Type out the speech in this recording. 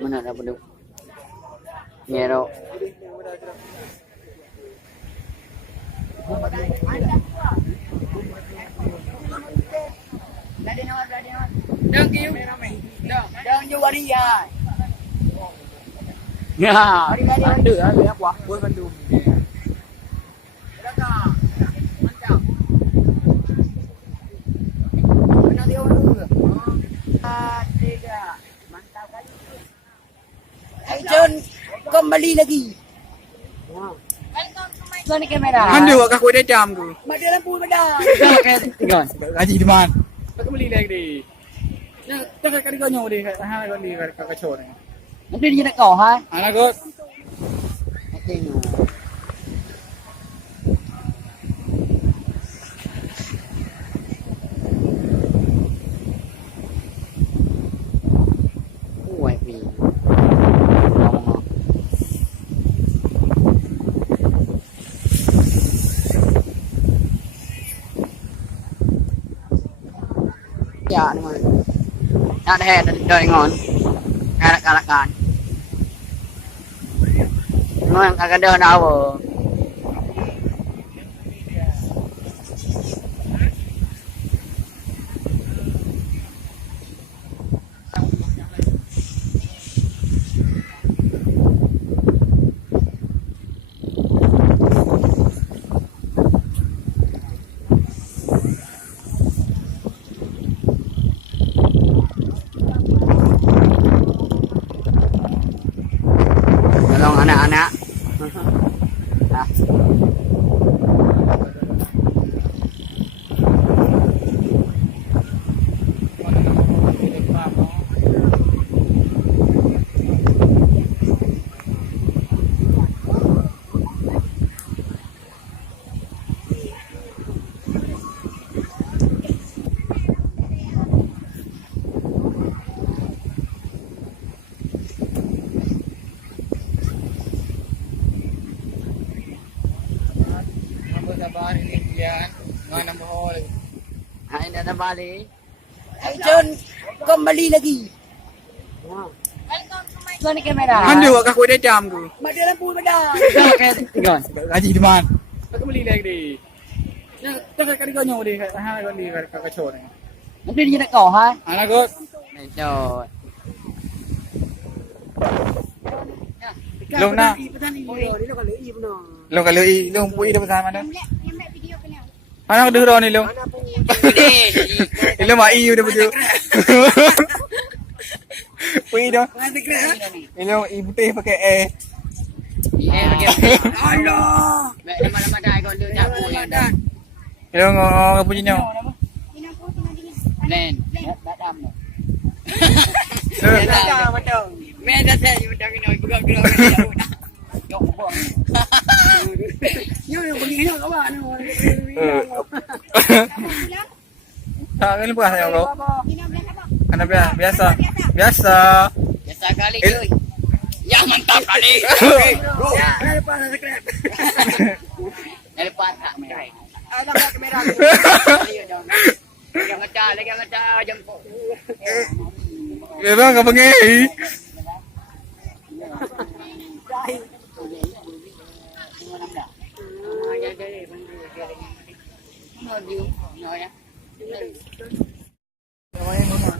Mana dah belum? Nyero. Đừng kêu đừng vô qua đi à Ya, ada ada buah Bandung. John kembali lagi. Kau ni kamera. Anda buat aku dia jam tu. Mati lampu pada. Tengok. Gaji di mana? Aku beli lagi di. Jangan kali kau nyawa di. Ha kau di kau kacau ni. Nanti dia nak kau ha. Anak kau. Tengok. Wifi. Ya, ni mana? Nak dah ngon. Kanak-kanakan. Memang agak dah nak apa. Tolong anak-anak. Nah. Sabar ini ujian. Mana mohon. Hai dah dah balik. John kembali lagi. Kau ni kamera. Anda buat aku dia jam tu. Mati lampu pada. Tengok. Gaji di mana? Aku beli lagi di. Jangan kali kau nyawa di. Ha kau di kau kacau ni. Nanti dia nak kau ha. Anak kau. Jod. Long na. Long kalau long pui dah bersama dah. Mana aku dengar ni long. Long mai iu dah betul. Pui dah. Long ibu teh pakai air. Allah. Lama-lama dah kau dia nyapu dah. Long ngapa punya? Len. Dah dam dah. Betul. Meda saya udah minum gerak-gerak. Jom buang. Yo pergi ni kau buat ni. Tak kali buat saya kau. Anak biasa. Biasa. Biasa kali ke. Ya mantap kali. Ya, lepas subscribe. Lepas tak merah. Abang kamera. Jangan ngecah jemput. Memang kau pengen. Nói ya. Namanya mana?